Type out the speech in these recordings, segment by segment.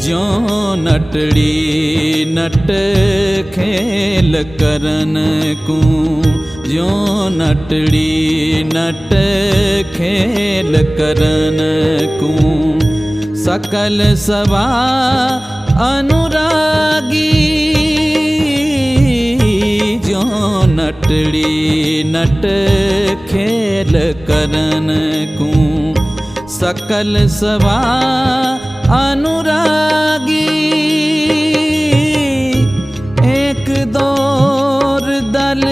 ज्यो नटड़ी नट खेल करन को, ज्यो नटड़ी नट खेल करन को। सकल सवा अनुरागी, ज्यो नटड़ी नट खेल करन को। सकल सवा अनुरागी, एक दौर दल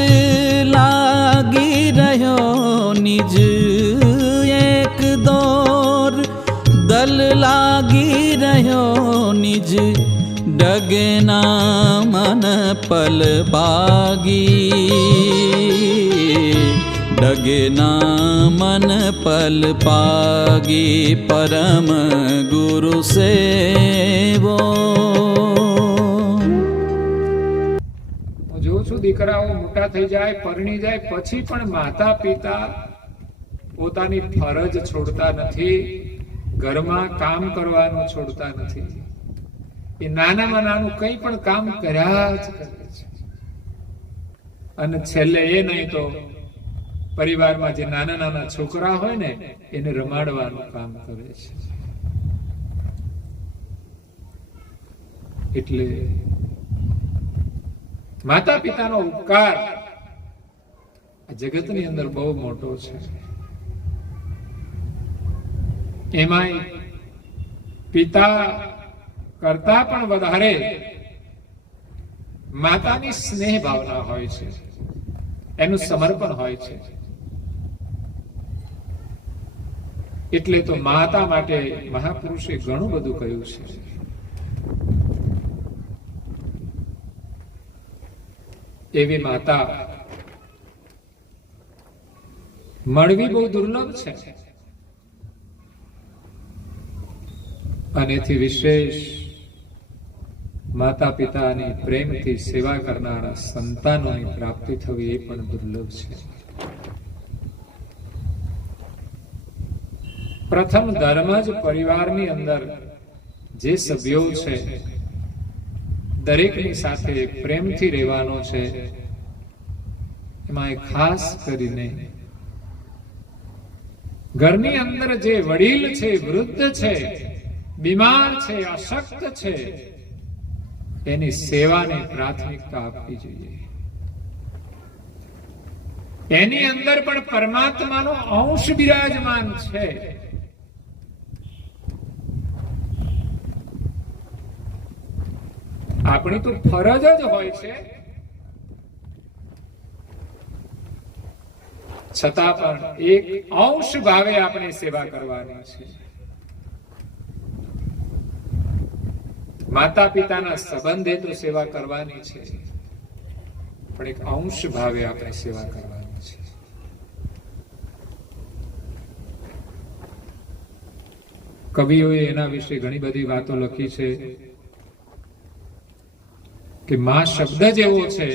लागी रह्यो निज, एक दौर दल लागी रह्यो निज। डगना मन पल बागी, डगना मन पल पागी। परम गुरु सेवो। જોઉં છું દીકરાઓ મોટા થઈ જાય, પરણી જાય, પછી પણ માતા પિતા પોતાની ફરજ છોડતા નથી, ઘરમાં કામ કરવાનું છોડતા નથી. એ નાનામાં નાનું કંઈ પણ કામ કર્યા જ કરે છે. અને છેલ્લે એ નહીં તો પરિવારમાં જે નાના નાના છોકરા હોય ને એને રમાડવાનું કામ કરે છે. એટલે માતા પિતાનો ઉપકાર આ જગતની અંદર બહુ મોટો છે. એમાંય પિતા કરતા પણ વધારે માતાની સ્નેહ ભાવના હોય છે, એનું સમર્પણ હોય છે. એટલે તો માતા માટે મહાપુરુષે ઘણું બધું કહ્યું છે. એવી માતા મળવી બહુ દુર્લભ છે. અને એથી વિશેષ માતા પિતાની પ્રેમથી સેવા કરનારા સંતાનોની પ્રાપ્તિ થવી એ પણ દુર્લભ છે. પ્રથમ ધર્મ જ પરિવારની અંદર જે સભ્યો છે દરેકની સાથે પ્રેમથી રહેવાનો છે. એમાં ખાસ કરીને ઘરની અંદર જે વડીલ છે, વૃદ્ધ છે, બીમાર છે, અશક્ત છે, એની સેવાને પ્રાથમિકતા આપવી જોઈએ. એની અંદર પણ પરમાત્માનો અંશ બિરાજમાન છે. આપણી તો ફરજ જ હોય છે, છતાં પણ એક અંશ ભાવે આપણે સેવા કરવાની છે. માતા પિતાના સંબંધે તો સેવા કરવાની છે, પણ એક અંશ ભાવે આપણે સેવા કરવાની છે. કવિઓએ એના વિશે ઘણી બધી વાતો લખી છે કે માં શબ્દ જ એવો છે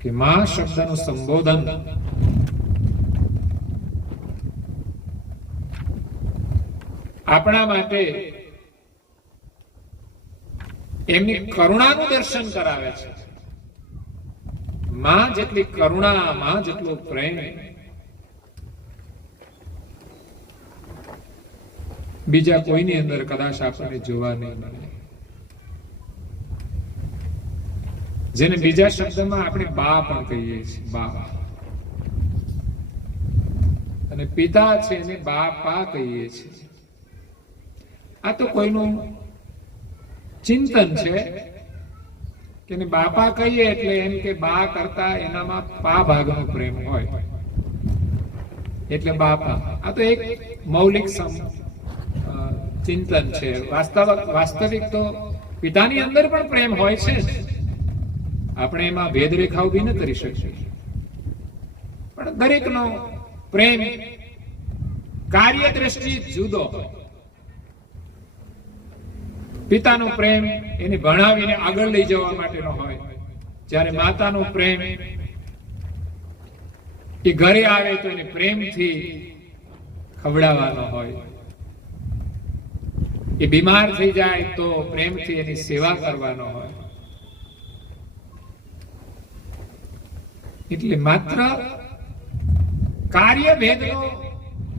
કે માં શબ્દનું સંબોધન આપણા માટે એમની કરુણાનું દર્શન કરાવે છે. માં જેટલી કરુણા, માં જેટલો પ્રેમ બીજા કોઈની અંદર કદાચ આપણને જોવા નહીં મળે. જેને બીજા શબ્દમાં આપણે બા પણ કહીએ છીએ, બા. અને પિતા છે એને બાપા કહીએ છીએ. આ તો કોઈનું ચિંતન છે કે બાપા કહીએ એટલે એમ કે બા કરતા એનામાં પા ભાગનો પ્રેમ હોય એટલે બાપા. આ તો એક મૌલિક ચિંતન છે. વાસ્તવિક તો પિતાની અંદર પણ પ્રેમ હોય છે. આપણે એમાં ભેદરેખાઓ બી ન કરી શકીએ, પણ દરેકનો પ્રેમ કાર્ય દ્રષ્ટિએ જુદો હોય. પિતાનો પ્રેમ એને ભણાવીને આગળ લઈ જવા માટેનો હોય, જ્યારે માતાનો પ્રેમ એ ઘરે આવે તો એને પ્રેમથી ખવડાવવાનો હોય. એ બીમાર થઈ જાય તો પ્રેમથી એની સેવા કરવાનો હોય. એટલે માત્ર કાર્ય ભેદનો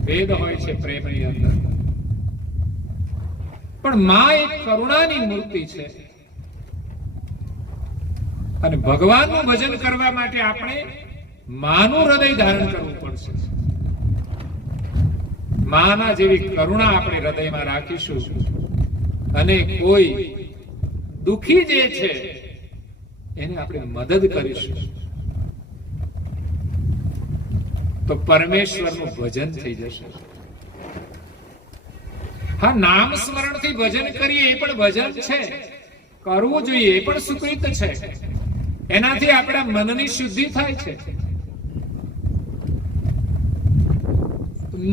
ભેદ હોય છે પ્રેમની અંદર, પણ માં એક કરુણાની મૂર્તિ છે. અને ભગવાનનું ભજન કરવા માટે આપણે માનું હૃદય ધારણ કરવું પડશે. માના જેવી કરુણા આપણે હૃદયમાં રાખીશું અને કોઈ દુખી જે છે એને આપણે મદદ કરીશું તો પરમેશ્વરનું ભજન થઈ જશે. હા, નામ સ્મરણથી ભજન કરીએ એ પણ ભજન છે, કરવું જોઈએ, એ પણ સુકૃત છે. એનાથી આપણા મનની શુદ્ધિ થાય છે,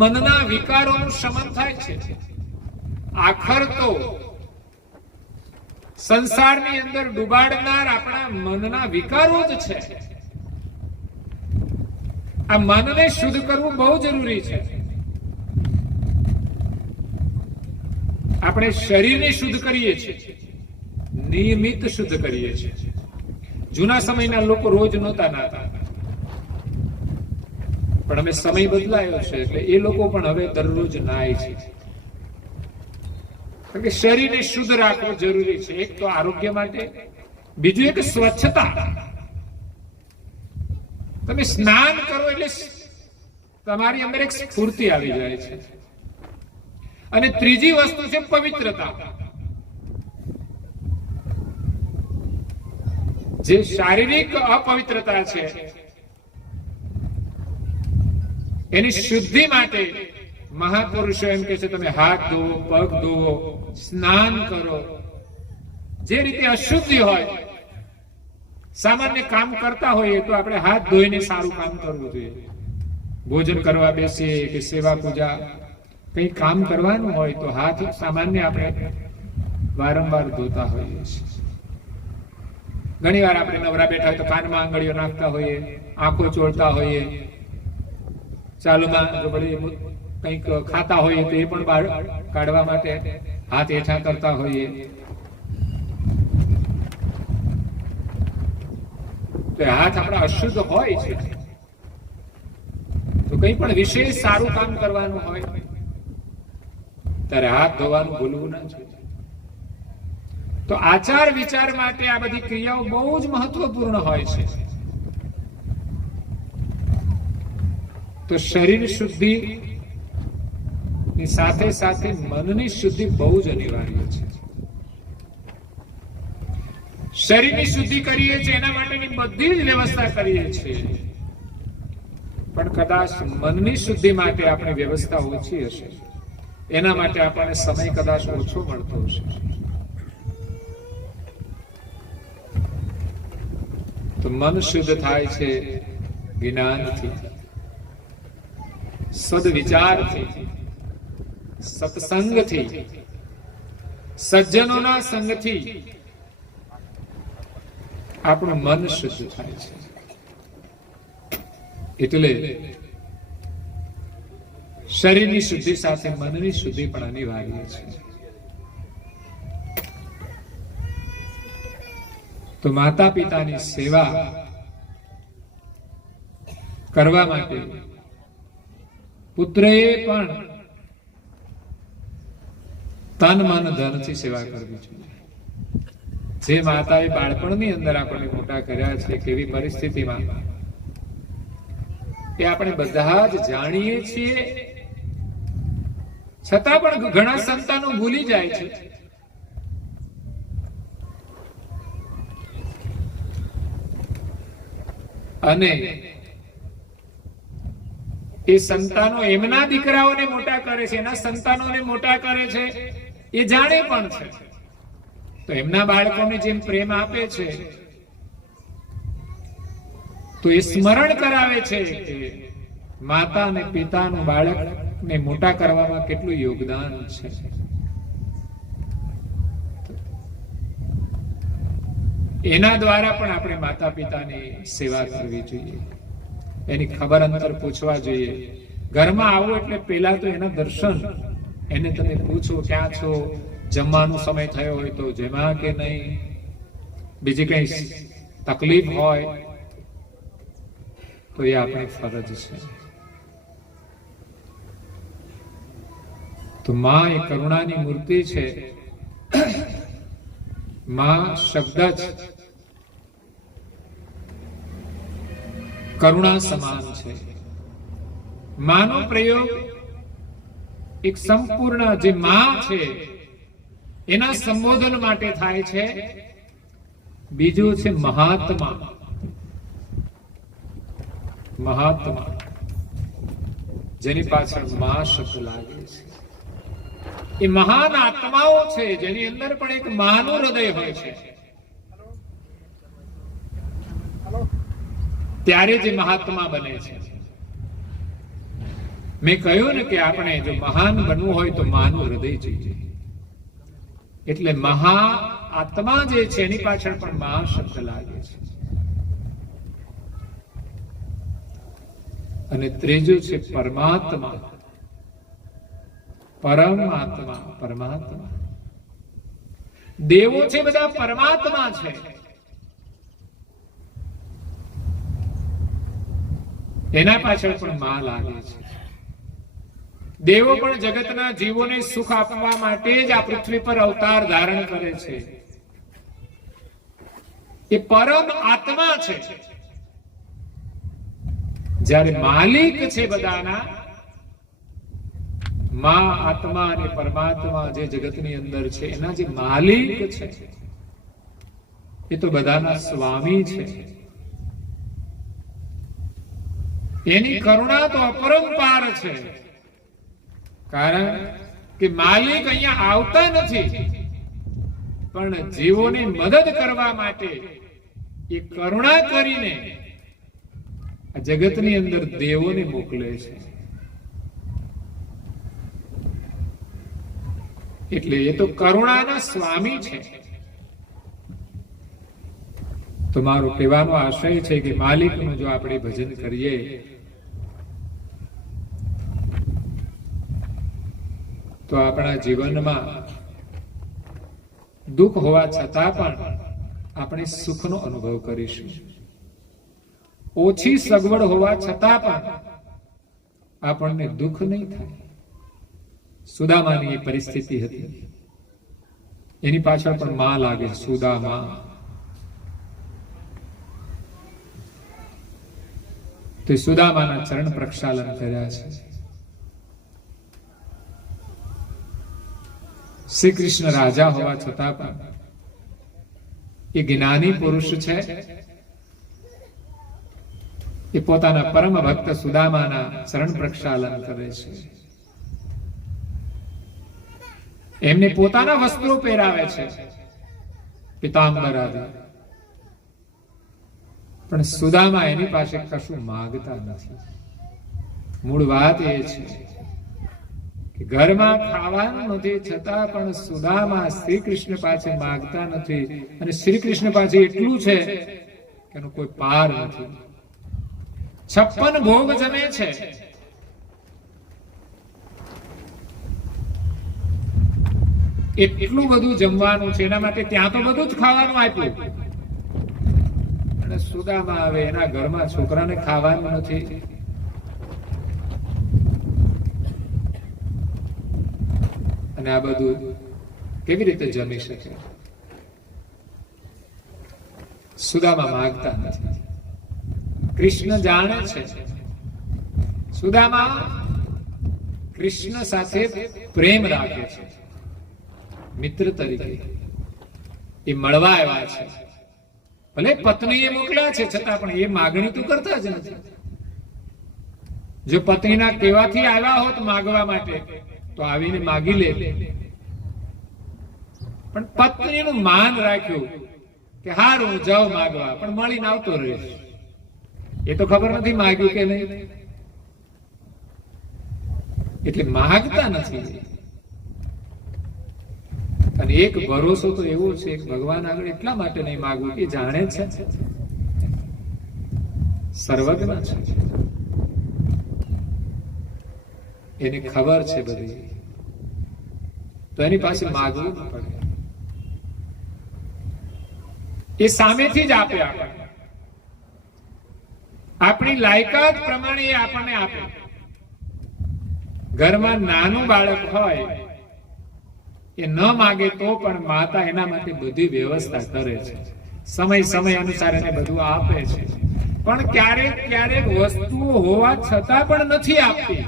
મનના વિકારોનું શમન થાય છે. આખર તો સંસારની અંદર ડૂબાડનાર આપણા મનના વિકારો જ છે. આ મનને શુદ્ધ કરવું બહુ જરૂરી છે. આપણે શરીરને શુદ્ધ કરીએ છીએ, નિયમિત શુદ્ધ કરીએ છીએ. જૂના સમયના લોકો રોજ નહોતા નાતા, પણ હવે સમય બદલાયો છે એટલે એ લોકો પણ હવે દરરોજ નાય છે. કારણ કે શરીરને શુદ્ધ રાખવું જરૂરી છે. એક તો આરોગ્ય માટે, બીજું એક સ્વચ્છતા. તમે સ્નાન કરો એટલે તમારી અંદર એક સ્ફૂર્તિ આવી જાય છે. અને ત્રીજી વસ્તુ છે પવિત્રતા. જે શારીરિક અપવિત્રતા છે એની શુદ્ધિ માટે મહાપુરુષો એમ કે છે તમે હાથ ધોવો, પગ ધોવો, સ્નાન કરો. જે રીતે અશુદ્ધિ હોય, સામાન્ય કામ કરતા હોઈએ તો આપણે હાથ ધોઈને સારું કામ કરવું જોઈએ. ભોજન કરવા બેસીએ કે સેવા પૂજા કઈ કામ કરવાનું હોય તો હાથ સામાન્ય આપણે વારંવાર ધોતા હોઈએ છીએ. ઘણી વાર આપણે નવરા બેઠા હોય તો કાનમાં આંગળીઓ નાખતા હોઈએ, આંખો ચોળતા હોઈએ, ચાલુમાં કંઈક ખાતા હોઈએ તો એ પણ બહાર કાઢવા માટે હાથ હેઠા કરતા હોઈએ. તો હાથ આપણા અશુદ્ધ હોય છે તો કંઈ પણ વિશેષ સારું કામ કરવાનું હોય ત્યારે હાથ ધોવાનું ભૂલવું ના જોઈએ. તો આચાર વિચાર માટે આ બધી ક્રિયાઓ બહુ જ મહત્વપૂર્ણ હોય છે. તો શરીર શુદ્ધિ ની સાથે સાથે મનની શુદ્ધિ બહુ જ અનિવાર્ય છે. શરીરની શુદ્ધિ કરીએ છીએ એના માટેની બધી જ વ્યવસ્થા કરીએ છીએ, પણ કદાચ મનની શુદ્ધિ માટે આપણી વ્યવસ્થા ઓછી હશે. એના માટે આપણને સમય કદાચ ઓછો મળતો હશે. તો મન શુદ્ધ થાય છે જ્ઞાનથી, સદવિચારથી, સત્સંગથી, સજ્જનોના સંગથી આપણું મન શુદ્ધ થાય છે. એટલે શરીરની શુદ્ધિ સાથે મનની શુદ્ધિ પણ અનિવાર્ય છે. તો માતા પિતાની સેવા કરવા માટે પુત્રએ પણ તન મન ધનથી સેવા કરવી જોઈએ. જે માતાએ બાળપણની અંદર આપણને મોટા કર્યા છે, કેવી પરિસ્થિતિમાં, એ આપણે બધા જ જાણીએ છીએ. છતાં પણ ઘણા સંતાનો ભૂલી જાય છે. અને એ સંતાનો એમના દીકરાઓને મોટા કરે છે, એના સંતાનોને મોટા કરે છે, એ જાણે પણ છે. તો એમના બાળકોને જેમ પ્રેમ આપે છે તો એ સ્મરણ કરાવે છે કે માતા અને પિતાનું બાળકને મોટા કરવામાં કેટલું યોગદાન છે. એના દ્વારા પણ આપણે માતા પિતાની સેવા કરવી જોઈએ. એની ખબર અંતર પૂછવા જોઈએ. ઘરમાં આવો એટલે પહેલા તો એના દર્શન, એને તમે પૂછો ક્યાં છો, જમવાનો સમય થયો હોય તો જેમાં કે નહીં, બીજી કઈ તકલીફ હોય તો એ આપણી ફરજ છે. તો માં એ કરુણાની મૂર્તિ છે. માં શબ્દ જ કરુણા સમાન છે. માનો પ્રયોગ એક સંપૂર્ણ જે માં છે એના સંબોધન માટે થાય છે. બીજું છે મહાત્મા. મહાત્મા જેની પાછળ મા શબ્દ લાગે છે, એ મહાન આત્માઓ છે જેની અંદર પણ એક માનું હૃદય હોય છે. ત્યારે જે મહાત્મા બને છે. મેં કહ્યું ને કે આપણે જો મહાન બનવું હોય તો માનું હૃદય જોઈએ. એટલે મહા આત્મા જે છે એની પાછળ પણ મહા શબ્દ લાગે છે. અને ત્રીજું છે પરમાત્મા. પરમાત્મા, પરમાત્મા. દેવો છે બધા પરમાત્મા છે. એના પાછળ પણ મા લાગે છે. દેવો પણ જગતના જીવોને સુખ આપવા માટે જ આ પૃથ્વી પર અવતાર ધારણ કરે છે. એ પરમ આત્મા છે. જ્યારે માલિક છે બધાના, મા આત્મા અને પરમાત્મા જે જગતની અંદર છે એના જે માલિક છે એ તો બધાના સ્વામી છે. એની કરુણા તો અપરંપાર છે. કારણ કે માલિક અહીંયા આવતા નથી, પણ જીવોને મદદ કરવા માટે એ કરુણા કરીને આ જગતની અંદર દેવોને મોકલે છે. એટલે એ તો કરુણાના સ્વામી છે. તો મારો કહેવાનો આશય છે કે માલિકનું જો આપણે ભજન કરીએ તો આપણા જીવનમાં દુઃખ હોવા છતાં પણ આપણે સુખનો અનુભવ કરીશું. ઓછી સગવડ હોવા છતાં પણ આપણને દુઃખ નહીં થાય. સુદામાની એ પરિસ્થિતિ હતી. એની પાછળ પણ માં લાગે. સુદામા તો સુદામાના ચરણ પ્રક્ષાલન કર્યા છે. શ્રી કૃષ્ણ રાજા હોવા છતાં પણ એ જ્ઞાની પુરુષ છે. એ પોતાના પરમ ભક્ત સુદામાના ચરણ પ્રક્ષાલન કરે છે. એમને પોતાના વસ્ત્રો પહેરાવે છે, પિતાંબર આદિ. પણ સુદામા એની પાસે કશું માંગતા નથી. મૂળ વાત એ છે કે ઘરમાં ખાવાનું નથી છતાં પણ સુદામા શ્રી કૃષ્ણ પાસે માંગતા નથી. અને શ્રી કૃષ્ણ પાસે એટલું છે કે એનો કોઈ પાર નથી. 56 ભોગ જમે છે. એટલું બધું જમવાનું છે એના માટે ત્યાં તો બધું જ ખાવાનું આપ્યું. અને સુદામા આવે એના ઘરમાં છોકરાને ખાવાનું નથી. અને આ બધું કેવી રીતે જમી શકે? સુદામા માંગતા નથી. કૃષ્ણ જાણે છે સુદામા કૃષ્ણ સાથે પ્રેમ રાખે છે, મિત્ર તરીકે. એ મળવા આવ્યા છે. ભલે પત્નીએ મોકલ્યા છે છતાં પણ એ માગણી તો કરતા જ નથી. જો પત્નીના કહેવાથી આવ્યા હોત માગવા માટે તો આવીને માગી લે. પણ પત્નીનું માન રાખ્યું કે હારું હું જાઉં માગવા, પણ મળીને આવતો રહીશ. એ તો ખબર નથી માગ્યું કે નહીં. એટલે માગતા નથી. અને એક ભરોસો તો એવો છે કે ભગવાન આગળ એટલા માટે નહીં માગવું કે જાણે છે સર્વજ્ઞ છે. એને ખબર છે બધી. તો એની પાસે માગવું ન પડે, એ સામેથી જ આપે. આપણને આપણી લાયકાત પ્રમાણે એ આપણને આપે. ઘરમાં નાનું બાળક હોય, એ ન માગે તો પણ માતા એના માટે બધી વ્યવસ્થા કરે છે, સમય અનુસાર એને બધું આપે છે. પણ ક્યારેક ક્યારેક વસ્તુઓ હોવા છતાં પણ નથી આપતી,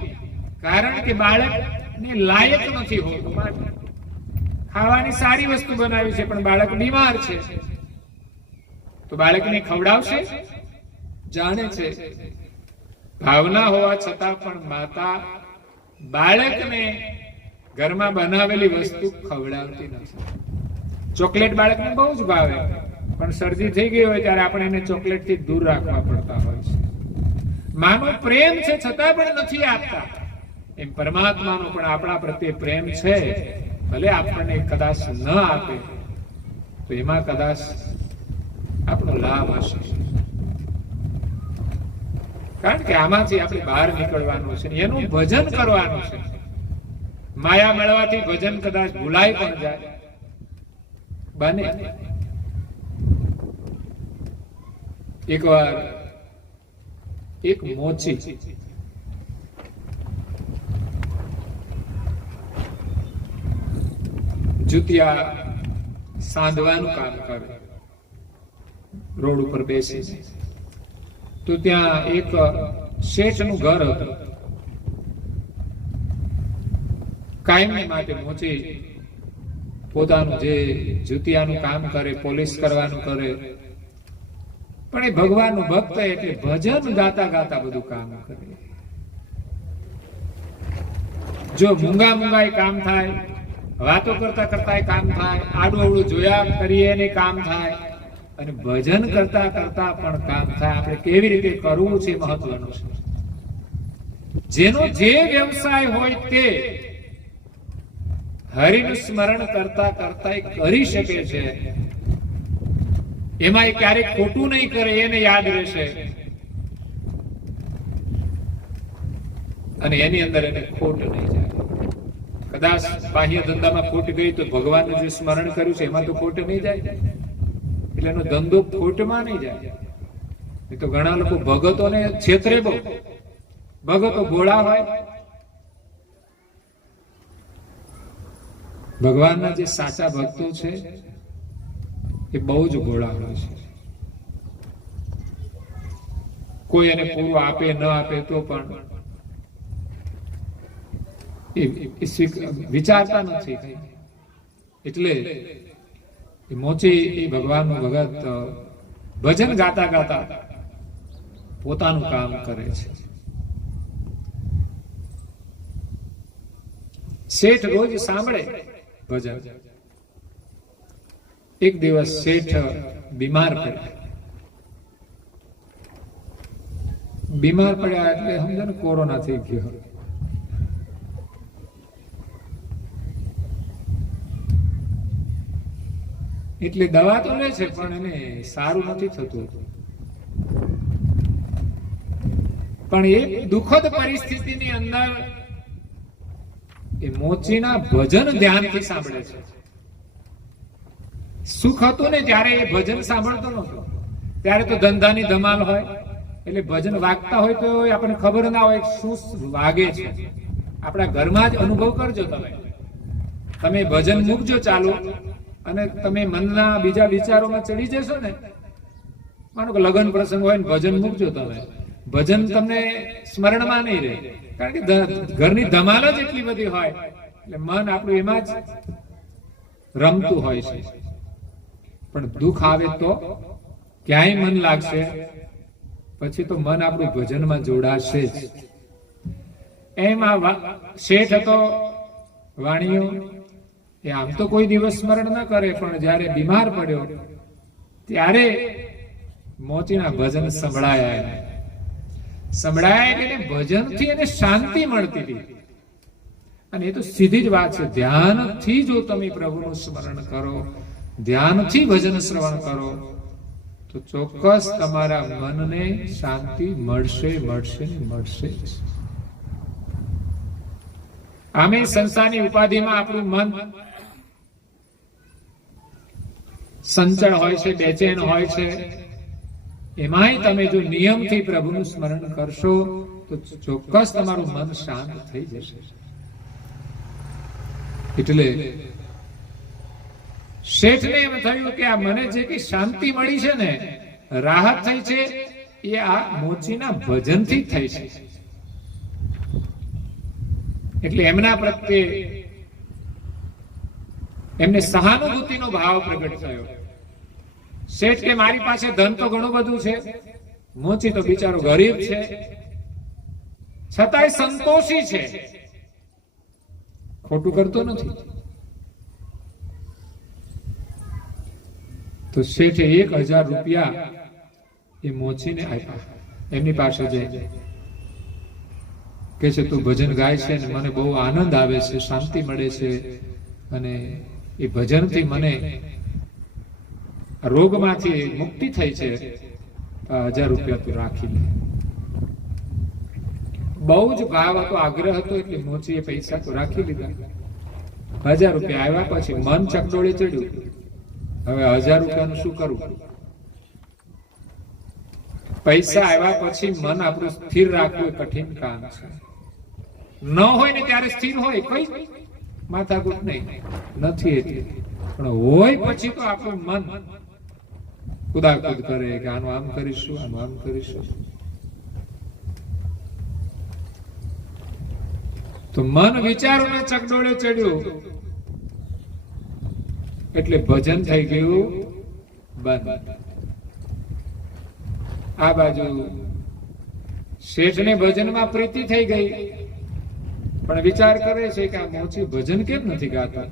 કારણ કે બાળકને લાયક નથી હોતું. ખાવાની સારી વસ્તુ બનાવી છે પણ બાળક બીમાર છે, તો બાળકને ખવડાવશે? જાણે છે ભાવના હોવા છતાં પણ માતા બાળકને ઘરમાં બનાવેલી વસ્તુ ખવડાવતી નથી. ચોકલેટ બાળકને બહુ જ ભાવે, પણ શરદી થઈ ગઈ હોય ત્યારે આપણે એને ચોકલેટ થી દૂર રાખવા પડતા હોય છે. માનો પ્રેમ છે છતાં પણ નથી આપતા, એમ પરમાત્માનો પણ આપણા પ્રત્યે પ્રેમ છે. ભલે આપણને કદાચ ન આપે તો એમાં કદાચ આપણો લાભ હશે, કારણ કે આમાંથી આપણે બહાર નીકળવાનું છે, એનું ભજન કરવાનું છે. માયા મળવાથી ભજન કદાચ ભૂલાઈ પણ જાય, બને. એકવાર એક મોચી જુતિયા સાંધવાનું કામ કરે, રોડ ઉપર બેસી. તો ત્યાં એક શેઠનું ઘર હતું. કાયમી માટે મોચી પોતાનું જે જુતિયાનું કામ કરે, પોલિશ કરવાનું કરે, પણ એ ભગવાનનું ભક્ત એટલે ભજન ગાતા ગાતા બધું કામ કરે. જો મૂંગા કામ થાય, વાતો કરતા કરતા કામ થાય, આડું અવળું જોયા કરીએ ને કામ થાય, અને ભજન કરતા કરતા પણ કામ થાય. આપણે કેવી રીતે કરવું છે મહત્વનું છે. જેનો જે વ્યવસાય હોય તે હરિનું સ્મરણ કરતા કરતા કરી શકે છે. એમાં એ ક્યારેક ખોટું નહીં કરે, એને યાદ રહેશે, અને એની અંદર એને ખોટ નહીં જાય. કદાચ બાહ્ય ધંધામાં ખોટ ગઈ તો ભગવાનનું જે સ્મરણ કર્યું છે એમાં તો ખોટ નહીં જાય, એટલે એનો ધંધો ખોટમાં નહીં જાય. એ તો ઘણા લોકો ભગતોને છેતરે બહુ. ભગતો ભોળા હોય, ભગવાનના જે સાચા ભક્તો છે એ બહુ જ ભોળા હોય છે. કોઈ એને પૂરું આપે ન આપે તો પણ વિચારતા નથી. એટલે મોચી એ ભગવાનનું ભગત ભજન ગાતા ગાતા પોતાનું કામ કરે છે. શેઠ રોજ સાંભળે ભજન. એક દિવસ શેઠ બીમાર પડ્યા એટલે સમજો ને કોરોના થઈ ગયો. એટલે દવા તો લે છે પણ એને સારું નથી થતું. પણ એ દુઃખદ પરિસ્થિતિની અંદર એ મોચીના ભજન ધ્યાનથી સાંભળે છે. સુખ હતું ને ત્યારે એ ભજન સાંભળતો નહોતો. ત્યારે તો ધંધાની ધમાલ હોય, એટલે ભજન વાગતા હોય તો આપણને ખબર ના હોય શું વાગે છે. આપણા ઘરમાં જ અનુભવ કરજો. તમે ભજન મૂકજો ચાલુ, અને તમે મનના બીજા વિચારોમાં ચડી જશો ને. માનો કે લગ્ન પ્રસંગ હોય ને ભજન મૂકજો તમે, ભજન તમને સ્મરણમાં નહીં રહે, કારણ કે ઘરની ધમાલ જ એટલી બધી હોય, એટલે મન આપણું એમાં જ રમતું હોય છે. પણ દુઃખ આવે તો ક્યાંય મન લાગશે, પછી તો મન આપણું ભજનમાં જોડાશે જ. એમ આ શેઠ હતો વાણીઓ, એ આમ તો કોઈ દિવસ સ્મરણ ન કરે, પણ જયારે બીમાર પડ્યો ત્યારે મોચીના ભજન સંભળાયા એટલે ભજનથી એને શાંતિ મળતી હતી. અને એ તો સીધી જ વાત છે. ધ્યાનથી જો તમે પ્રભુનું સ્મરણ કરો, ધ્યાનથી ભજન શ્રવણ કરો, તો ચોક્કસ તમારા મનને શાંતિ મળશે. આમે સંસારની ઉપાધિમાં આપણું મન સંચળ હોય છે, બેચેન હોય છે. એમાંય તમે જો નિયમથી પ્રભુનું સ્મરણ કરશો તો ચોક્કસ તમારું મન શાંત થઈ જશે. એટલે શેઠને એમ થયું કે આ મને જે કઈ શાંતિ મળી છે ને, રાહત થઈ છે, એ આ મોચીના ભજનથી થઈ છે. એટલે એમના પ્રત્યે એમને સહાનુભૂતિનો ભાવ પ્રગટ થયો. શેઠ કે મારી પાસે ધન તો ઘણું બધું છે, મોચી તો બિચારો ગરીબ છે, છતાંય સંતોષી છે, ખોટું કરતો નથી. તો શેઠે 1000 રૂપિયા એ મોચીને આપ્યા. એમની પાસે જઈ કે છે તું ભજન ગાય છે ને મને બહુ આનંદ આવે છે, શાંતિ મળે છે, અને એ ભજનથી મને રોગમાંથી મુક્તિ થઈ છે. 1000 રૂપિયા તું રાખી લે. બહુ જ ભાવ હતો, આગ્રહ હતો, એટલે મોચીએ પૈસા તો રાખી લીધા. 1000 રૂપિયા આવ્યા પછી મન ચકડોળે ચડ્યું. હવે 1000 રૂપિયાનું શું કરવું? પૈસા આવ્યા પછી મન આપણું સ્થિર રાખવું એ કઠિન કામ છે. ન હોય ને ત્યારે સ્થિર હોય, કઈ માથાકૂટ નહીં, નથી એટલે. પણ હોય પછી તો આપણું મન કુદાકુદ કરે કે આનું આમ કરીશું, આનું આમ કરીશું. તો મન વિચારોના ચકડોળે ચડ્યું એટલે ભજન થઈ ગયું બંધ. આ બાજુ શેઠને ભજનમાં પ્રીતિ થઈ ગઈ, પણ વિચાર કરે છે કે આ મોચી ભજન કેમ નથી ગાતા.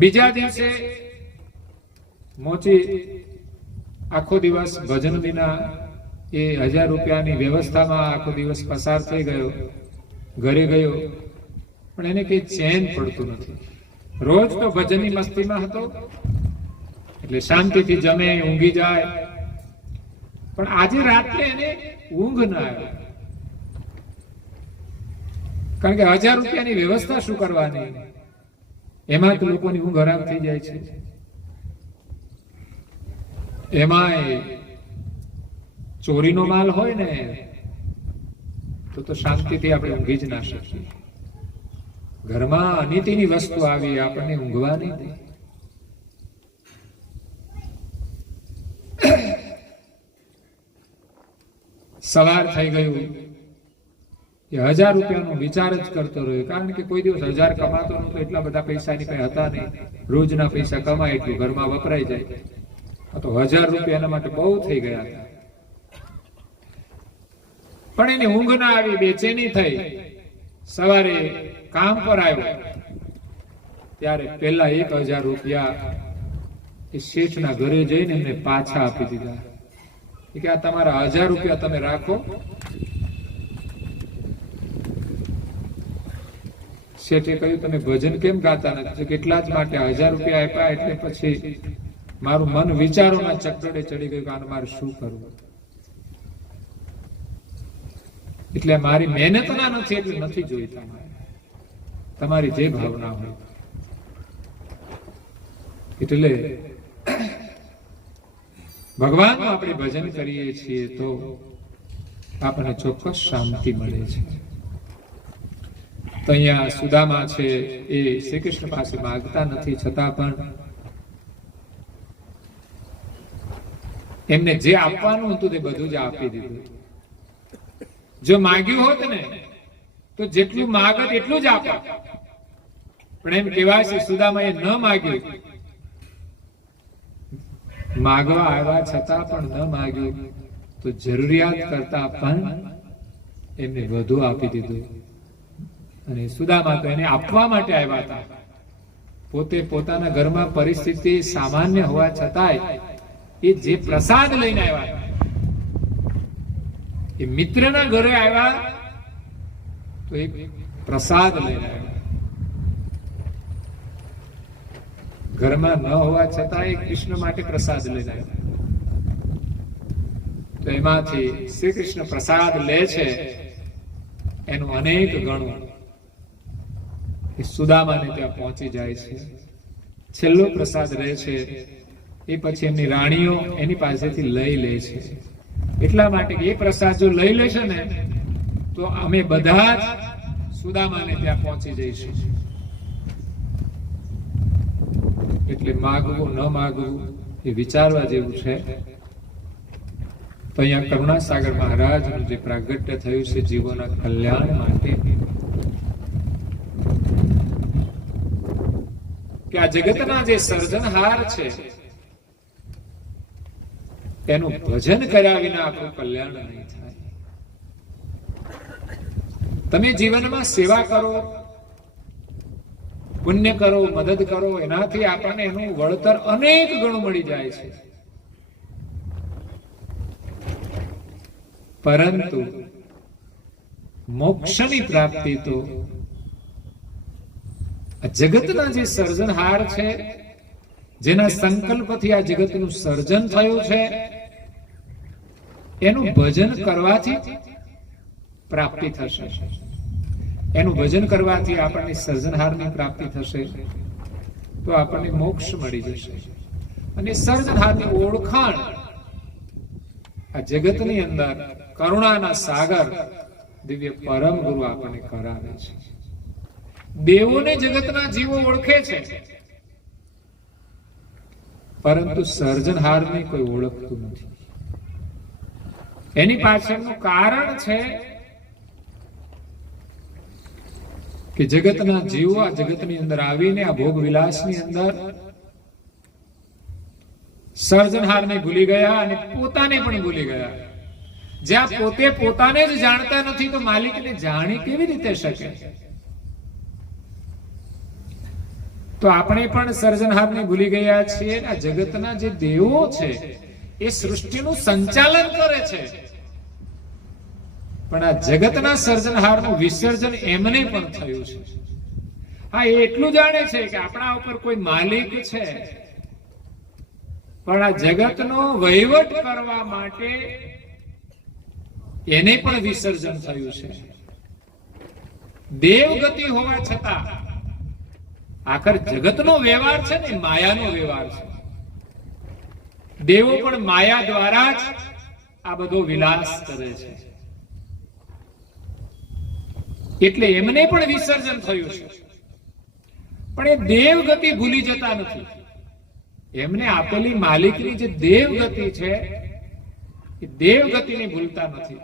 બીજા દિવસે મોચી આખો દિવસ ભજન વિના એ 1000 રૂપિયાની વ્યવસ્થામાં આખો દિવસ પસાર થઈ ગયો. ઘરે ગયો પણ એને કઈ ચેન પડતું નથી. રોજ તો ભજનની મસ્તીમાં હતો, એટલે શાંતિથી જમે, ઊંઘી જાય. પણ આજે રાત્રે એને ઊંઘ ના આવે, કારણ કે 1000 રૂપિયાની વ્યવસ્થા શું કરવાની, એમાં તો લોકોની ઊંઘ હરામ થઈ જાય છે. એમાંય ચોરીનો માલ હોય ને તો શાંતિથી આપણે ઊંઘી જ ના શકીએ. ઘરમાં અનીતિની વસ્તુ આવી, આપણને ઊંઘવા નહીં દે. સવાર થઈ ગયું, એ 1000 રૂપિયાનો વિચાર જ કરતો રહ્યો, કારણ કે કોઈ દિવસ 1000 કમાતો નતો, એટલા બધા પૈસા એની પાસે હતા નહીં. રોજના પૈસા કમાય એટલું ઘરમાં વપરાઈ જાય. તો 1000 રૂપિયા એના માટે બહુ થઈ ગયા હતા. પણ એને ઊંઘ ના આવી, બેચેની થઈ. સવારે કામ પર આવ્યો ત્યારે પહેલા 1000 રૂપિયા એ શેઠના ઘરે જઈને એમને પાછા આપી દીધા કે આ તમારા 1000 રૂપિયા તમે રાખો. શેઠે કહ્યું તમે ભજન કેમ ગાતા નથી? કેટલા જ માટે 1000 રૂપિયા આપ્યા, એટલે પછી મારું મન વિચારોના ચકડોળે ચડી ગયું કે આનું મારે શું કરવું. એટલે મારી મહેનત ના નથી, એટલે નથી જોઈતા. તમારી જે ભાવના હોય. એટલે ભગવાનનું આપણે ભજન કરીએ છીએ તો આપણને ચોક્કસ શાંતિ મળે છે. તો અહીંયા સુદામા છે એ શ્રી કૃષ્ણ પાસે માંગતા નથી, છતાં પણ એમને જે આપવાનું હતું તે બધું જ આપી દીધું. જો માંગ્યું હોત ને તો જેટલું માંગત એટલું જ આપત. પણ એમ કહેવાય છે સુદામાએ ન માંગ્યું, માગવા આવ્યા છતાં પણ ન માંગ્યું, તો જરૂરિયાત કરતા પણ એમને વધુ આપી દીધું. અને સુદામા તો એને આપવા માટે આવ્યા હતા. પોતે પોતાના ઘરમાં પરિસ્થિતિ સામાન્ય હોવા છતાંય એ જે પ્રસાદ લઈને આવ્યા હતા, એ મિત્રના ઘરે આવ્યા તો એક પ્રસાદ લઈને આવ્યા. ઘરમાં ન હોવા છતાં એ કૃષ્ણ માટે પ્રસાદ લઈને આવ્યા. તો એમાંથી શ્રી કૃષ્ણ પ્રસાદ લે છે એનું અનેક ગણું એ સુદામાને ત્યાં પહોંચી જાય છે. છેલ્લો પ્રસાદ રહે છે એ પછી એમની રાણીઓ એની પાસેથી લઈ લે છે. એટલા માટે એ પ્રસાદ જો લઈ લેશે ને તો અમે બધા જ સુદામાને ત્યાં પહોંચી જઈશું. એટલે માગવું ન માગવું એ વિચારવા જેવું છે. તો અહીંયા કરુણાસાગર મહારાજનું જે પ્રાગટ્ય થયું છે જીવોના કલ્યાણ માટે, કે આ જગતના જે સર્જનહાર છે એનું ભજન કર્યા વિના આપણું કલ્યાણ નહીં થાય. તમે જીવનમાં સેવા કરો, પુણ્ય કરો, મદદ કરો, એનાથી આપણને એનું વળતર અનેક ગણું મળી જાય છે. પરંતુ મોક્ષની પ્રાપ્તિ તો આ જગતના જે સર્જનહાર છે, જેના સંકલ્પથી આ જગતનું સર્જન થયું છે, એનું ભજન કરવાથી પ્રાપ્તિ થશે. એનું ભજન કરવાથી આપણને સર્જનહારની પ્રાપ્તિ થશે, તો આપણને મોક્ષ મળી જશે. અને સર્જનહારની ઓળખાણ આ જગતની અંદર કરુણાના સાગર દિવ્ય પરમ ગુરુ આપણને કરાવે છે. દેવોને જગતના જીવો ઓળખે છે, પરંતુ સર્જનહારને કોઈ ઓળખતું નથી. એની પાછળનું કારણ છે કે જગતના જીવો આ જગતની અંદર આવીને આ ભોગ વિલાસની અંદર સર્જનહારને ભૂલી ગયા અને પોતાને પણ ભૂલી ગયા. જ્યાં પોતે પોતાને જ જાણતા નથી તો માલિકને જાણી કેવી રીતે શકે? તો આપણે પણ સર્જનહારને ભૂલી ગયા છીએ. આ જગતના જે દેવો છે એ સૃષ્ટિનું સંચાલન કરે છે, પણ આ જગતના સર્જનહારનું વિસર્જન એમને પણ થયું છે. હા, એ એટલું જાણે છે કે આપણા ઉપર કોઈ માલિક છે, પણ આ જગતનો વહીવટ કરવા માટે એને પણ વિસર્જન થયું છે. દેવગતિ હોવા છતાં આખર જગતનો વ્યવહાર છે ને માયાનો વ્યવહાર છે. દેવો પણ માયા દ્વારા જ આ બધો વિલાસ કરે છે, એટલે એમને પણ વિસર્જન થયું છે. પણ એ દેવગતિ ભૂલી જતા નથી. એમને આપેલી માલિકની જે દેવગતિ છે એ દેવગતિને ભૂલતા નથી,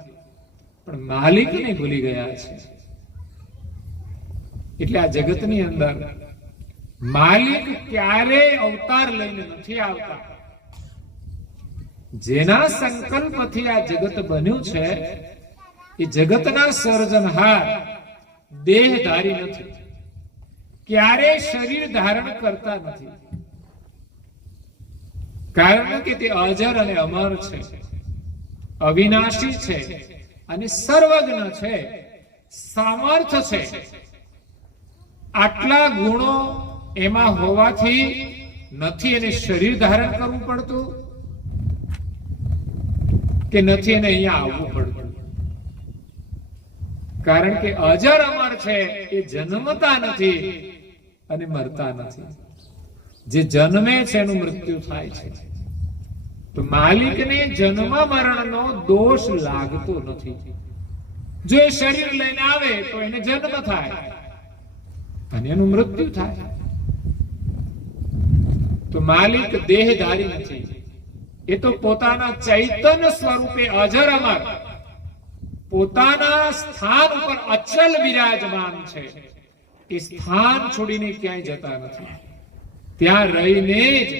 પણ માલિકને ભૂલી ગયા છે. એટલે આ જગતની અંદર માલિક ક્યારેય અવતાર લઈને નથી આવતા. જેના સંકલ્પથી આ જગત બન્યું છે એ જગતના સર્જનહાર દેહધારી નથી, ક્યારેય શરીર ધારણ કરતા નથી. કારણ કે તે અજર અને અમર છે, અવિનાશી છે અને સર્વજ્ઞ છે, સામર્થ છે. આટલા ગુણો એમાં હોવાથી નથી એને શરીર ધારણ કરવું પડતું કે નથી એને અહીંયા આવવું પડતું. કારણ કે અજર અમર છે, એ જન્મતા નથી અને મરતા નથી. જે જન્મે છે એનું મૃત્યુ થાય છે. તો માલિકને જન્મ મરણનો દોષ લાગતો નથી. જો એ શરીર લઈને આવે તો એને જન્મ થાય અને એનું મૃત્યુ થાય. તો માલિક દેહધારી નથી, એ તો પોતાના ચૈતન્ય સ્વરૂપે અજર અમર પોતાના સ્થાન ઉપર અચલ વિરાજમાન છે. એ સ્થાન છોડીને ક્યાંય જતા નથી. ત્યાં રહીને જ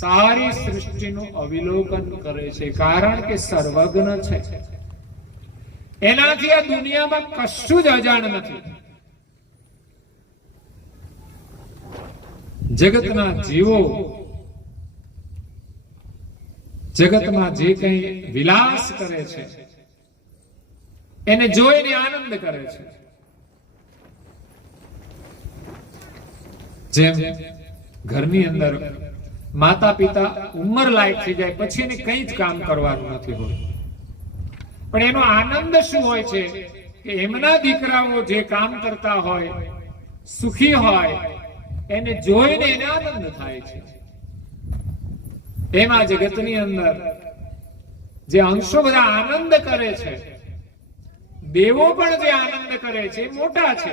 સારી સૃષ્ટિનું અવિલોકન કરે છે, કારણ કે સર્વજ્ઞ છે. એનાથી આ દુનિયામાં કશું જ અજાણ નથી. જગતના જીવો જગતમાં જે કંઈ વિલાસ કરે છે એને જોઈને આનંદ કરે છે. જેમ ઘરની અંદર માતા પિતા ઉંમર લાયક થઈ જાય પછી એને કંઈ જ કામ કરવાનું નથી હોતું, પણ એનો આનંદ શું હોય છે કે એમના દીકરાઓ જે કામ કરતા હોય, સુખી હોય, એને જોઈને એને આનંદ થાય છે. એમાં જગતની અંદર જે અંશો બધા આનંદ કરે છે, દેવો પણ જે આનંદ કરે છે, એ મોટા છે,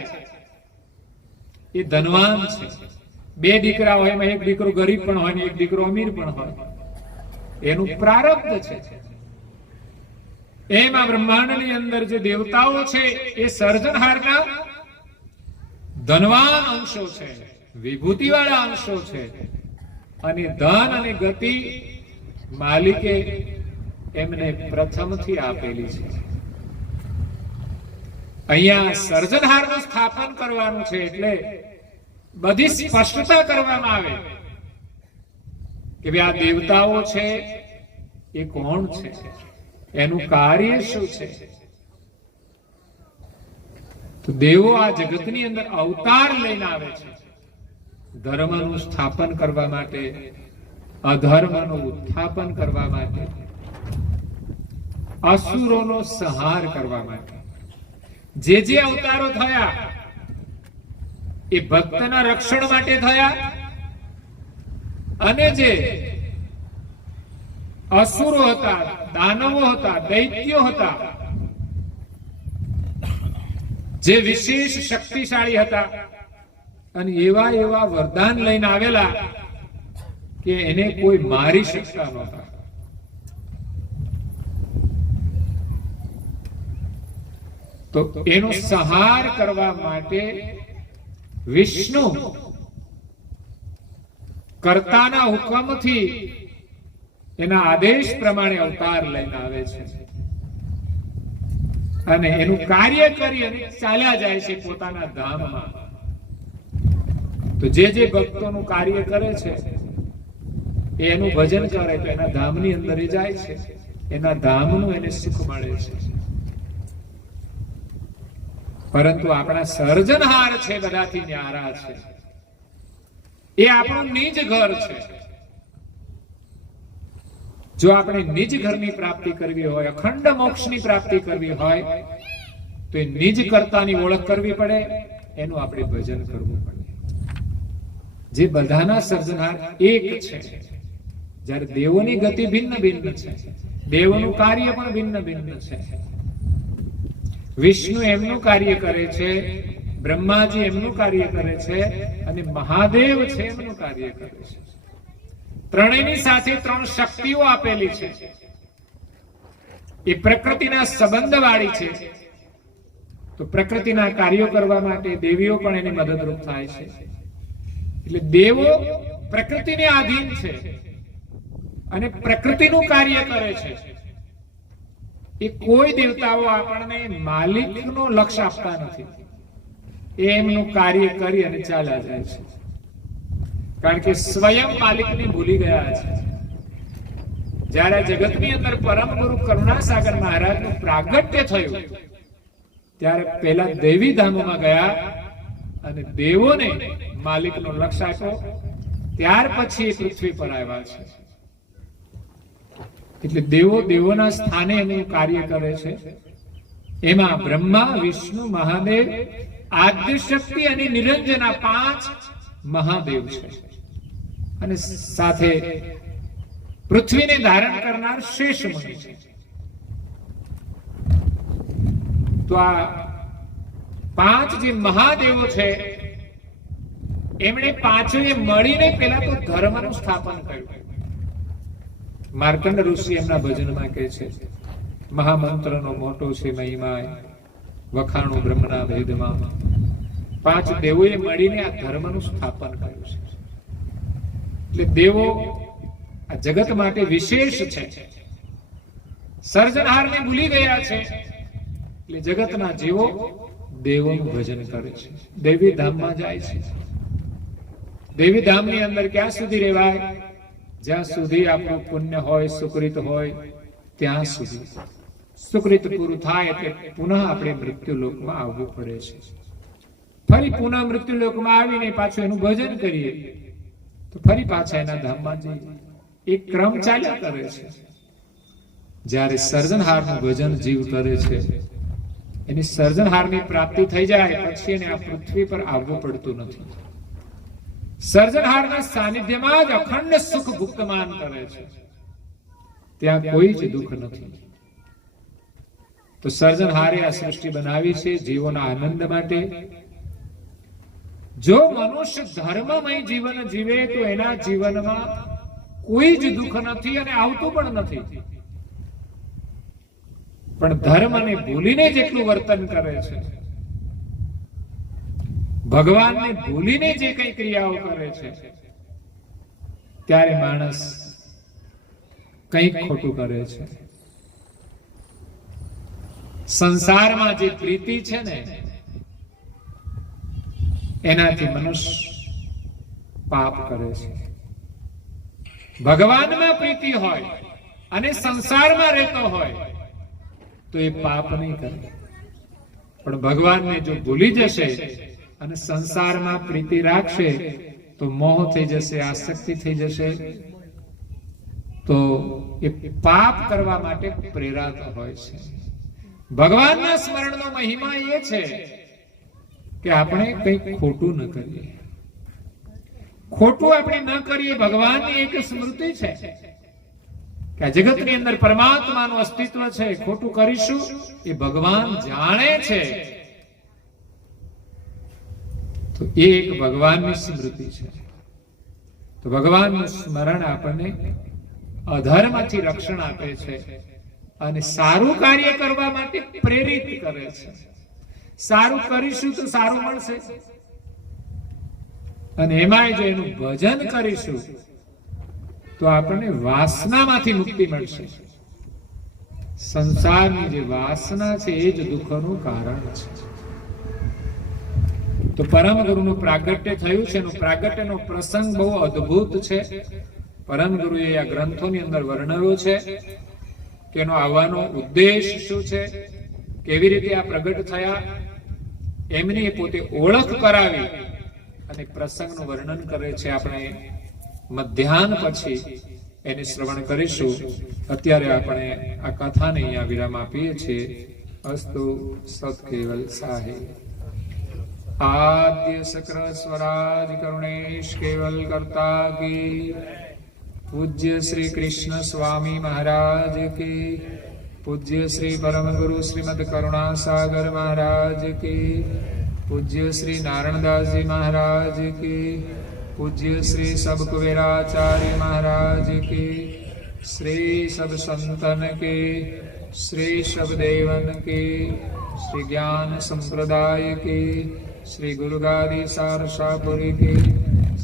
એ ધનવાન છે. બે દીકરા હોય, એમાં એક દીકરો ગરીબ પણ હોય ને એક દીકરો અમીર પણ હોય, એનું પ્રારબ્ધ છે. એમાં બ્રહ્માંડની અંદર જે દેવતાઓ છે એ સર્જનહારના ધનવાન અંશો છે, વિભૂતિવાળા અંશો છે, અને ધન અને ગતિ માલિકે એમને પ્રથમથી આપેલી છે. અહીંયા સર્જનહારનું સ્થાપન કરવાનું છે, એટલે બધી સ્પષ્ટતા કરવામાં આવે કે ભાઈ આ દેવતાઓ છે એ કોણ છે, એનું કાર્ય શું છે. તો દેવો આ જગતની અંદર અવતાર લઈને આવે છે, ધર્મનું સ્થાપન કરવા માટે, અધર્મનું ઉત્થાપન કરવા માટે, અસુરોનો સંહાર કરવા માટે. જે જે અવતારો થયા એ ભક્તના રક્ષણ માટે થયા, અને જે અસુરો હતા, દાનવો હતા, દૈત્યો હતા, જે વિશેષ શક્તિશાળી હતા અને એવા એવા વરદાન લઈને આવેલા કે એને કોઈ મારી શકતા નહોતા. તો એનો સંહાર કરવા માટે વિષ્ણુ કર્તાના હુકમથી એના આદેશ પ્રમાણે અવતાર લઈને આવે છે, અને એનું કાર્ય કરી અને ચાલ્યા જાય છે પોતાના ધામમાં. તો જે જે ભક્તોનું કાર્ય કરે છે એનું ભજન કરે તો એના ધામની અંદર એ જાય છે, એના ધામનું એને સુખ મળે છે. પરંતુ આપણા સર્જનહાર છે બધાથી ન્યારા છે, એ આપણું નિજ ઘર છે. જો આપણે નિજ ઘરની પ્રાપ્તિ કરવી હોય, અખંડ મોક્ષની પ્રાપ્તિ કરવી હોય, તો એ નિજ કર્તાની ઓળખ કરવી પડે, એનું આપણે ભજન કરવું પડે. જે બધાના સર્જનહાર એક છે. જ્યારે દેવોની ગતિ ભિન્ન ભિન્ન છે, દેવોનું કાર્ય પણ ભિન્ન ભિન્ન છે. વિષ્ણુ એમનું કાર્ય કરે છે, બ્રહ્માજી એમનું કાર્ય કરે છે, અને મહાદેવ છે એમનું કાર્ય કરે છે. ત્રણેયની સાથે ત્રણ શક્તિઓ આપેલી છે. એ પ્રકૃતિના સંબંધવાળી છે. તો પ્રકૃતિના કાર્યો કરવા માટે દેવીઓ પણ એને મદદરૂપ થાય છે. એટલે દેવો પ્રકૃતિને આધીન છે અને પ્રકૃતિનું કાર્ય કરે છે. એ કોઈ દેવતાઓ આપણને માલિકનો લક્ષ્ય આપતા નથી, એ એમનું કાર્ય કરી અને ચાલ્યા જાય છે. કારણ કે સ્વયં માલિકને ભૂલી ગયા છે. જ્યારે જગતની અંદર પરમ ગુરુ કરુણાસાગર મહારાજનું પ્રાગટ્ય થયું ત્યારે પહેલા દેવી ધામોમાં ગયા અને દેવોને માલિકનો લક્ષ્ય આપ્યો, ત્યાર પછી એ પૃથ્વી પર આવ્યા છે. એટલે દેવો દેવોના સ્થાને એનું કાર્ય કરે છે. એમાં બ્રહ્મા, વિષ્ણુ, મહાદેવ, આદ્યશક્તિ અને નિરંજના 5 મહાદેવ છે. અને સાથે પૃથ્વીને ધારણ કરનાર શેષ મુનિ છે. તો આ 5 જે મહાદેવો છે એમણે 5એ મળીને પેલા તો ધર્મનું સ્થાપન કર્યું. માર્કંડ ઋષિ એમના ભજનમાં કહે છે, મહામંત્રનો મોટો છે મહિમા, વખાણું બ્રહ્મના ભેદમાં. 5 દેવોએ મળીને આ ધર્મનું સ્થાપન કર્યું છે. એટલે દેવો આ જગત માટે વિશેષ છે. સર્જનહારને ભૂલી ગયા છે, એટલે જગતના જીવો દેવોનું ભજન કરે છે, દેવી ધામમાં જાય છે. દેવી ધામની અંદર ક્યાં સુધી રહેવાય? જ્યાં સુધી આપણું પુણ્ય હોય, સુકૃત હોય, ત્યાં સુધી. સુકૃત પૂરું થાય એટલે પુનઃ આપણે મૃત્યુલોકમાં આવવું પડે છે. ફરી પુનઃ મૃત્યુલોકમાં આવીને પાછું એનું ભજન કરીએ તો ફરી પાછા એના ધામમાં જઈએ. એક ક્રમ ચાલ્યા કરે છે. જ્યારે સર્જનહારનું ભજન જીવ કરે છે એની સર્જનહારની પ્રાપ્તિ થઈ જાય પછી એને આ પૃથ્વી પર આવવું પડતું નથી. સર્જનહારના સાનિધ્યમાં જ અખંડ સુખ ભુક્તમાન કરે છે, ત્યાં કોઈ જ દુઃખ નથી. તો સર્જનહારે આ સૃષ્ટિ બનાવી છે જીવોના આનંદ માટે. જો મનુષ્ય ધર્મમય જીવન જીવે તો એના જીવનમાં કોઈ જ દુઃખ નથી અને આવતું પણ નથી. પણ ધર્મને ભૂલીને જેટલું વર્તન કરે છે, ભગવાનને ભૂલીને જે કઈ ક્રિયાઓ કરે છે, ત્યારે માણસ કંઈક ખોટું કરે છે. સંસારમાં જે પ્રીતિ છે ને, એનાથી મનુષ્ય પાપ કરે છે. ભગવાનમાં પ્રીતિ હોય અને સંસારમાં રહેતો હોય તો એ પાપ નહીં કરે. પણ ભગવાનને જો ભૂલી જશે અને સંસારમાં પ્રીતિ રાખશે તો મોહ થઈ જશે, આસક્તિ થઈ જશે, તો એ પાપ કરવા માટે પ્રેરાતો હોય છે. ભગવાનના સ્મરણનો મહિમા એ છે કે આપણે કંઈક ખોટું ન કરીએ. ખોટું આપણે ન કરીએ, ભગવાનની એક સ્મૃતિ છે કે આ જગતની અંદર પરમાત્માનું અસ્તિત્વ છે. ખોટું કરીશું એ ભગવાન જાણે છે, તો એ એક ભગવાનની સ્મૃતિ છે. તો ભગવાનનું સ્મરણ આપણને અધર્મથી રક્ષણ આપે છે અને સારું કાર્ય કરવા માટે પ્રેરિત કરે છે. સારું કરીશું તો સારું મળશે, અને એમાંય જો એનું ભજન કરીશું તો આપણને વાસનામાંથી મુક્તિ મળશે. સંસારની જે વાસના છે એ જ દુઃખનું કારણ છે. તો પરમ ગુરુનું પ્રાગટ્ય થયું છે. એનું પ્રાગટ્યનો પ્રસંગ બહુ અદ્ભુત છે. પરમ ગુરુએ આ ગ્રંથોની અંદર વર્ણવ્યો છે કે એનો આવવાનો ઉદ્દેશ શું છે, કેવી રીતે આ પ્રગટ થયા, એમની પોતે ઓળખ કરાવી અને પ્રસંગનું વર્ણન કરે છે. આપણે મધ્યાહન પછી એની શ્રવણ કરીશું. અત્યારે આપણે આ કથાને અહીંયા વિરામ આપીએ છીએ. અસ્તુ સત કેવલ સાહે. આદ્ય સક્ર સ્વરાજ કરુણેશ કેવલ કરતા કી. પૂજ્ય શ્રી કૃષ્ણ સ્વામી મહારાજ કી. પૂજ્ય શ્રી પરમ ગુરુ શ્રીમદ કરુણા સાગર મહારાજ કી. પૂજ્ય શ્રી નારાયણદાસજી મહારાજ કી. પૂજ્ય શ્રી સબ કુબેરાચાર્ય મહારાજ કી. શ્રી સબ સંતન કી. શ્રી સબ દેવન કી. શ્રી જ્ઞાન સંપ્રદાય કી. શ્રી ગુરુગાદી સારસાપુરી કી.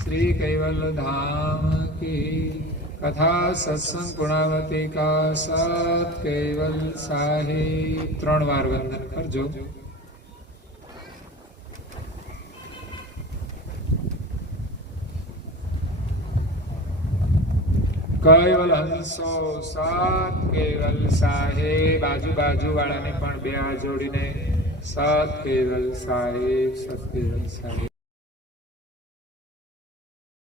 શ્રી કૈવલ ધામ કી. કથા સત્સંગ પુણાવતી કા સત કેવલ સાહી. 3 વાર વંદન કરજો. કૈવલ હંસો સત કેવલ સાહેબ. બાજુ વાળાને પણ 2 હાથ જોડીને સત કેવલ સાહેબ, સત કેવલ સાહેબ.